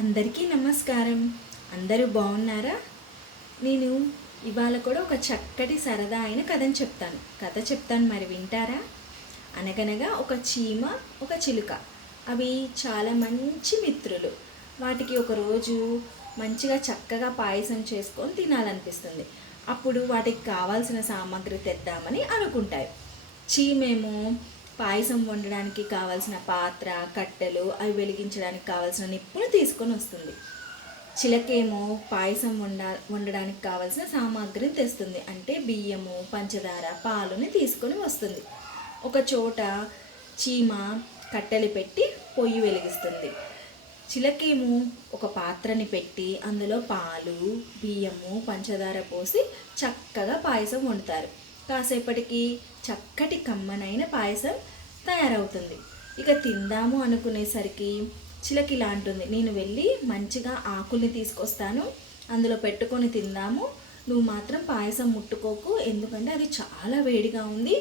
అందరికీ నమస్కారం. అందరూ బాగున్నారా? నేను ఇవాళ కూడా ఒక చక్కటి సరదా అయిన కథని చెప్తాను. కథ చెప్తాను మరి వింటారా? అనగనగా ఒక చీమ ఒక చిలుక. అవి చాలా మంచి మిత్రులు. వాటికి ఒకరోజు మంచిగా చక్కగా పాయసం చేసుకొని తినాలనిపిస్తుంది. అప్పుడు వాటికి కావాల్సిన సామాగ్రి తెద్దామని అనుకుంటాయి. చీమేమో పాయసం వండడానికి కావాల్సిన పాత్ర కట్టెలు అవి వెలిగించడానికి కావాల్సిన నిప్పును తీసుకొని వస్తుంది. చిలకేమో పాయసం వండ వండడానికి కావాల్సిన సామాగ్రిని తెస్తుంది. అంటే బియ్యము పంచదార పాలుని తీసుకొని వస్తుంది. ఒక చోట చీమ కట్టెలు పెట్టి పొయ్యి వెలిగిస్తుంది. చిలకేమో ఒక పాత్రని పెట్టి అందులో పాలు బియ్యము పంచదార పోసి చక్కగా పాయసం వండుతారు. కాసేపటికి చక్కటి కమ్మనైన పాయసం తయారవుతుంది. ఇక తిందాము అనుకునేసరికి చిలక ఇలా అంటుంది నేను వెళ్ళి మంచిగా ఆకుల్ని తీసుకొస్తాను అందులో పెట్టుకొని తిందాము. నువ్వు మాత్రం పాయసం ముట్టుకోకు ఎందుకంటే అది చాలా వేడిగా ఉంది.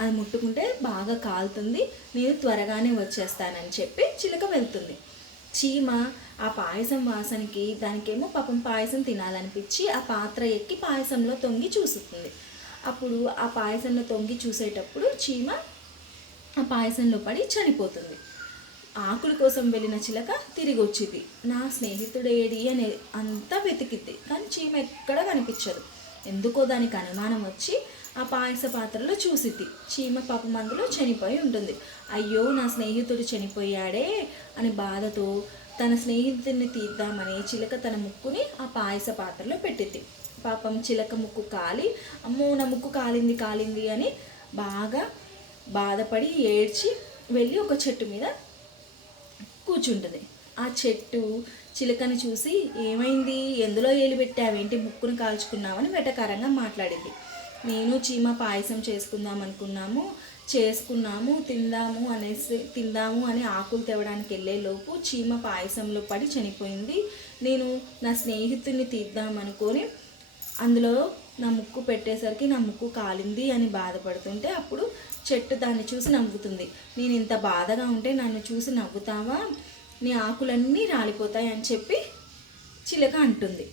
అది ముట్టుకుంటే బాగా కాలుతుంది నేను త్వరగానే వచ్చేస్తానని చెప్పి చిలక వెళ్తుంది. చీమ ఆ పాయసం వాసనకి దానికేమో పాపం పాయసం తినాలనిపించి ఆ పాత్ర ఎక్కి పాయసంలో తొంగి చూస్తుంది. అప్పుడు ఆ పాయసంలో తొంగి చూసేటప్పుడు చీమ ఆ పాయసంలో పడి చనిపోతుంది. ఆకుల కోసం వెళ్ళిన చిలక తిరిగి వచ్చింది నా స్నేహితుడు ఏడి అని అంతా వెతికిద్ది కానీ చీమ ఎక్కడ కనిపించదు. ఎందుకో దానికి అనుమానం వచ్చి ఆ పాయస పాత్రలో చూసిద్ది. చీమ పాపం అందులో చనిపోయి ఉంటుంది. అయ్యో నా స్నేహితుడు చనిపోయాడే అని బాధతో తన స్నేహితుడిని తీద్దామని చిలక తన ముక్కుని ఆ పాయస పాత్రలో పెట్టింది పాపం చిలక ముక్కు కాలి అమ్మో నా ముక్కు కాలింది కాలింది అని బాగా బాధపడి ఏడ్చి వెళ్ళి ఒక చెట్టు మీద కూర్చుంటుంది. ఆ చెట్టు చిలకని చూసి ఏమైంది? ఎందులో ఏలు పెట్టావేంటి ముక్కును కాల్చుకున్నామని వెటకారంగా మాట్లాడింది. నేను చీమ పాయసం చేసుకుందాం అనుకున్నాము చేసుకున్నాము తిందాము అనేసి తిందాము అని ఆకులు తేవడానికి వెళ్ళేలోపు చీమ పాయసంలో పడి చనిపోయింది. నేను నా స్నేహితుడిని తీద్దాం అనుకొని అందులో నా ముక్కు పెట్టేసరికి నా ముక్కు కాలింది అని బాధపడుతుంటే అప్పుడు చెట్టు దాన్ని చూసి నవ్వుతుంది. నేను ఇంత బాధగా ఉంటే నన్ను చూసి నవ్వుతావా? నీ ఆకులన్నీ రాలిపోతాయి అని చెప్పి చిలక అంటుంది.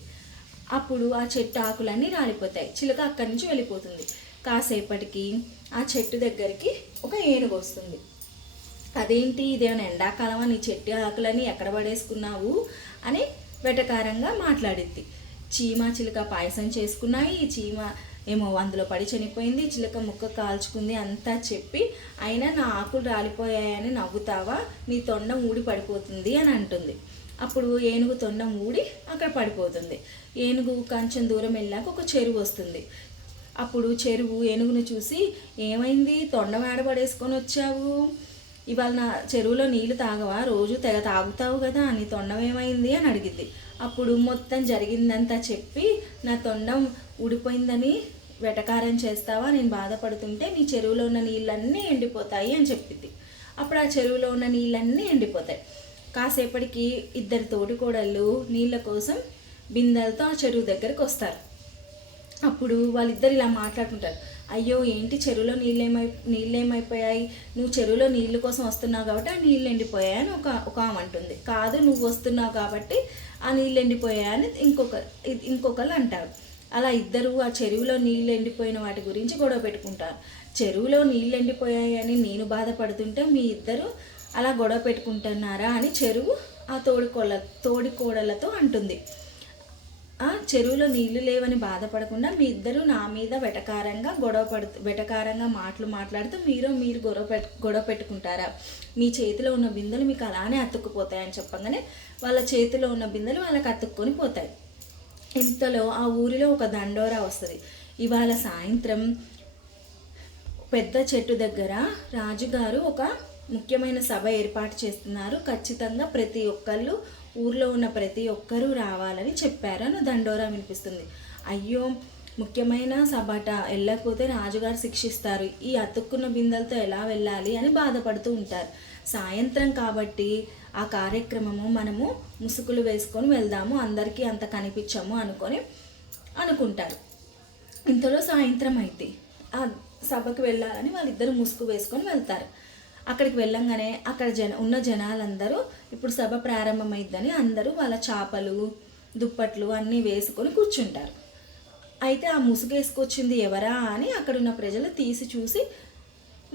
అప్పుడు ఆ చెట్టు ఆకులన్నీ రాలిపోతాయి. చిలక అక్కడి నుంచి వెళ్ళిపోతుంది. కాసేపటికి ఆ చెట్టు దగ్గరికి ఒక ఏనుగు వస్తుంది. అదేంటి? ఇదేమైనా ఎండాకాలమా? నీ చెట్టు ఆకులని ఎక్కడ పడేసుకున్నావు? అని వెటకారంగా మాట్లాడిద్ది. చీమ చిలుక పాయసం చేసుకున్నాయి. ఈ చీమ ఏమో అందులో పడి చనిపోయింది చిలక ముక్క కాల్చుకుంది అంతా చెప్పి అయినా నా ఆకులు రాలిపోయాయని నవ్వుతావా? నీ తొండం ఊడి పడిపోతుంది అని అంటుంది. అప్పుడు ఏనుగు తొండం ఊడి అక్కడ పడిపోతుంది. ఏనుగు కొంచెం దూరం వెళ్ళాక ఒక చెరువు వస్తుంది. అప్పుడు చెరువు ఏనుగును చూసి ఏమైంది? తొండం ఆడబడేసుకొని వచ్చావు? ఇవాళ నా చెరువులో నీళ్ళు తాగవా? రోజు తెగ తాగుతావు కదా నీ తొండం ఏమైంది? అని అడిగింది. అప్పుడు మొత్తం జరిగిందంతా చెప్పి నా తొండం ఊడిపోయిందని వెటకారం చేస్తావా? నేను బాధపడుతుంటే నీ చెరువులో ఉన్న నీళ్ళన్నీ ఎండిపోతాయి అని చెప్పింది అప్పుడు ఆ చెరువులో ఉన్న నీళ్ళన్నీ ఎండిపోతాయి. కాసేపటికి ఇద్దరు తోటికోడళ్ళు నీళ్ళ కోసం బిందెలతో ఆ చెరువు దగ్గరికి వస్తారు. అప్పుడు వాళ్ళిద్దరు ఇలా మాట్లాడుకుంటారు. అయ్యో ఏంటి చెరువులో నీళ్ళేమై నీళ్ళేమైపోయాయి? నువ్వు చెరువులో నీళ్ళ కోసం వస్తున్నావు కాబట్టి ఆ నీళ్ళు ఎండిపోయాయని ఒక ఒక ఆమె అంటుంది. కాదు నువ్వు వస్తున్నావు కాబట్టి ఆ నీళ్ళు ఎండిపోయాయని ఇంకొక ఇంకొకరు అంటారు. అలా ఇద్దరు ఆ చెరువులో నీళ్ళు ఎండిపోయిన వాటి గురించి గొడవ పెట్టుకుంటారు. చెరువులో నీళ్ళు ఎండిపోయాయని నేను బాధపడుతుంటే మీ ఇద్దరు అలా గొడవ పెట్టుకుంటున్నారా అని చెరువు ఆ తోడికోళ్ళ తోడికోడలతో అంటుంది. ఆ చెరువులో నీళ్ళు లేవని బాధపడకుండా మీ ఇద్దరు నా మీద వెటకారంగా గొడవ పడుతు వెటకారంగా మాటలు మాట్లాడుతూ మీరు మీరు గొడవ పెట్టు గొడవ పెట్టుకుంటారా? మీ చేతిలో ఉన్న బిందెలు మీకు అలానే అతుక్కుపోతాయని చెప్పగానే వాళ్ళ చేతిలో ఉన్న బిందెలు వాళ్ళకి అతుక్కొని పోతాయి. ఇంతలో ఆ ఊరిలో ఒక దండోరా వస్తుంది. ఇవాళ సాయంత్రం పెద్ద చెట్టు దగ్గర రాజుగారు ఒక ముఖ్యమైన సభ ఏర్పాటు చేస్తున్నారు. ఖచ్చితంగా ప్రతి ఒక్కళ్ళు ఊర్లో ఉన్న ప్రతి ఒక్కరూ రావాలని చెప్పారు అని దండోరా వినిపిస్తుంది. అయ్యో ముఖ్యమైన సభట వెళ్ళకపోతే రాజుగారు శిక్షిస్తారు. ఈ అతుక్కున్న బిందెలతో ఎలా వెళ్ళాలి అని బాధపడుతూ ఉంటారు. సాయంత్రం కాబట్టి ఆ కార్యక్రమము మనము ముసుగులు వేసుకొని వెళ్దాము అందరికీ అంత కనిపించము అనుకొని అనుకుంటారు. ఇంతలో సాయంత్రం అయితే ఆ సభకు వెళ్ళాలని వాళ్ళిద్దరు ముసుగు వేసుకొని వెళ్తారు. అక్కడికి వెళ్ళంగానే అక్కడ జన ఉన్న జనాలందరూ ఇప్పుడు సభ ప్రారంభమైద్దని అందరూ వాళ్ళ చేపలు దుప్పట్లు అన్నీ వేసుకొని కూర్చుంటారు. అయితే ఆ ముసుగేసుకొచ్చింది ఎవరా అని అక్కడున్న ప్రజలు తీసి చూసి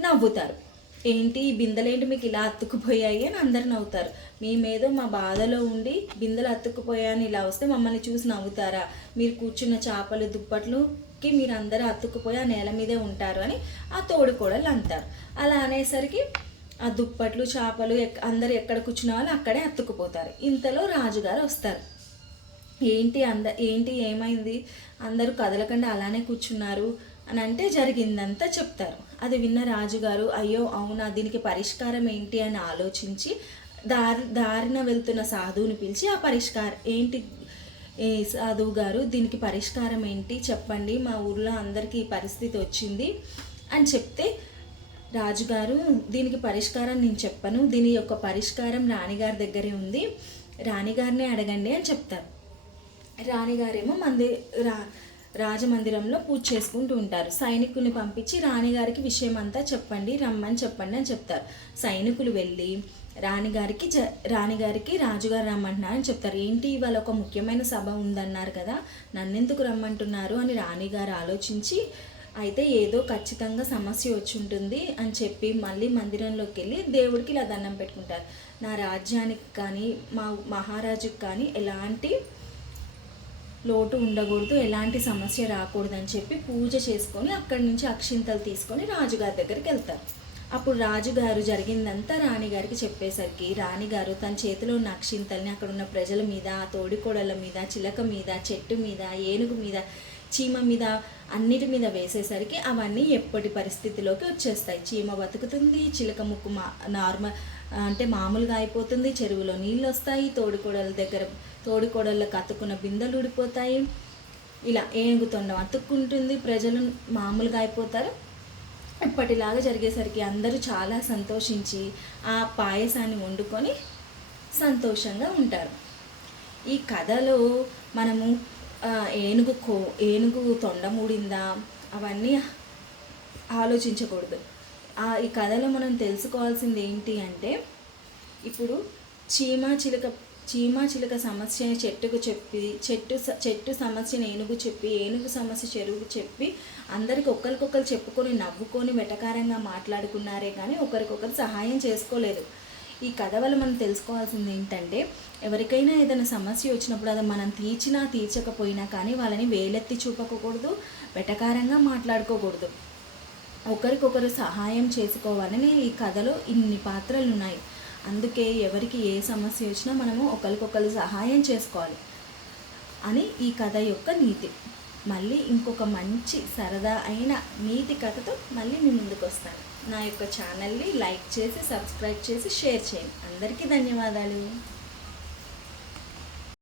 నవ్వుతారు. ఏంటి ఈ బిందెలేంటి మీకు ఇలా అతుక్కుపోయాయి అని అందరు నవ్వుతారు. మేమేదో మా బాధలో ఉండి బిందెలు అతుక్కుపోయాయని ఇలా వస్తే మమ్మల్ని చూసి నవ్వుతారా? మీరు కూర్చున్న చేపలు దుప్పట్లుకి మీరు అందరూ అతుక్కుపోయి ఆ నేల మీదే ఉంటారు అని ఆ తోడుకోడలు అంటారు. అలా అనేసరికి ఆ దుప్పట్లు చేపలు అందరు ఎక్కడ కూర్చున్నామని అక్కడే అతుక్కుపోతారు. ఇంతలో రాజుగారు వస్తారు. ఏంటి అంద ఏంటి ఏమైంది? అందరూ కదలకుండా అలానే కూర్చున్నారు అని అంటే జరిగిందంతా చెప్తారు. అది విన్న రాజుగారు అయ్యో అవునా? దీనికి పరిష్కారం ఏంటి? అని ఆలోచించి దారి దారిన వెళ్తున్న సాధువుని పిలిచి ఆ పరిష్కారం ఏంటి? ఏ సాధువు గారు దీనికి పరిష్కారం ఏంటి? చెప్పండి. మా ఊర్లో అందరికీ ఈ పరిస్థితి వచ్చింది అని చెప్తే రాజుగారు దీనికి పరిష్కారం నేను చెప్పను. దీని యొక్క పరిష్కారం రాణిగారి దగ్గరే ఉంది. రాణిగారిని అడగండి అని చెప్తారు. రాణిగారేమో మంది రా రాజమందిరంలో పూజ చేసుకుంటూ ఉంటారు. సైనికుల్ని పంపించి రాణిగారికి విషయం అంతా చెప్పండి రమ్మని చెప్పండి అని చెప్తారు. సైనికులు వెళ్ళి రాణిగారికి జ రాణిగారికి రాజుగారు రమ్మంటున్నారని చెప్తారు. ఏంటి ఇవాళ ఒక ముఖ్యమైన సభ ఉందన్నారు కదా నన్నెందుకు రమ్మంటున్నారు అని రాణిగారు ఆలోచించి అయితే ఏదో ఖచ్చితంగా సమస్య వచ్చి ఉంటుంది అని చెప్పి మళ్ళీ మందిరంలోకి వెళ్ళి దేవుడికి ఇలా దండం పెట్టుకుంటారు. నా రాజ్యానికి కానీ మా మహారాజుకి కానీ ఎలాంటి లోటు ఉండకూడదు ఎలాంటి సమస్య రాకూడదని చెప్పి పూజ చేసుకొని అక్కడి నుంచి అక్షింతలు తీసుకొని రాజుగారి దగ్గరికి వెళ్తారు. అప్పుడు రాజుగారు జరిగిందంతా రాణిగారికి చెప్పేసరికి రాణిగారు తన చేతిలో ఉన్న అక్షింతల్ని అక్కడ ఉన్న ప్రజల మీద తోడికోడల మీద చిలక మీద చెట్టు మీద ఏనుగు మీద చీమ మీద అన్నిటి మీద వేసేసరికి అవన్నీ ఎప్పటి పరిస్థితిలోకి వచ్చేస్తాయి. చీమ బతుకుతుంది చిలక ముక్కు మా నార్మల్ అంటే మామూలుగా అయిపోతుంది. చెరువులో నీళ్ళు వస్తాయి తోడుకోడల దగ్గర తోడికోడళ్ళకు అతుక్కున్న బిందెలు ఊడిపోతాయి. ఇలా ఏనుగు తొండం అతుక్కుంటుంది. ప్రజలు మామూలుగా అయిపోతారు. ఇప్పటిలాగా జరిగేసరికి అందరూ చాలా సంతోషించి ఆ పాయసాన్ని వండుకొని సంతోషంగా ఉంటారు. ఈ కథలో మనము ఏనుగు కో ఏనుగు తొండమూడిందా అవన్నీ ఆలోచించకూడదు. ఈ కథలో మనం తెలుసుకోవాల్సింది ఏంటి అంటే ఇప్పుడు చీమ చిలుక చీమ చిలుక సమస్యని చెట్టుకు చెప్పి చెట్టు స- చెట్టు సమస్యని ఏనుగు చెప్పి ఏనుగు సమస్య చెరువుకు చెప్పి అందరికి ఒకరికొకరు చెప్పుకొని నవ్వుకొని వెటకారంగా మాట్లాడుకున్నారే కానీ ఒకరికొకరు సహాయం చేసుకోలేదు. ఈ కథ వల్ల మనం తెలుసుకోవాల్సింది ఏంటంటే ఎవరికైనా ఏదైనా సమస్య వచ్చినప్పుడు అది మనం తీర్చినా తీర్చకపోయినా కానీ వాళ్ళని వేలెత్తి చూపకూడదు వెటకారంగా మాట్లాడుకోకూడదు. ఒకరికొకరు సహాయం చేసుకోవాలని ఈ కథలో ఇన్ని పాత్రలు ఉన్నాయి అందుకే ఎవరికి ఏ సమస్య వచ్చినా మనము ఒకరికొకరు సహాయం చేసుకోవాలి అని ఈ కథ యొక్క నీతి. మళ్ళీ ఇంకొక మంచి సరదా అయిన నీతి కథతో మళ్ళీ మీ ముందుకు వస్తాను. నా యొక్క ఛానల్ని లైక్ చేసి సబ్స్క్రైబ్ చేసి షేర్ చేయండి. అందరికీ ధన్యవాదాలు.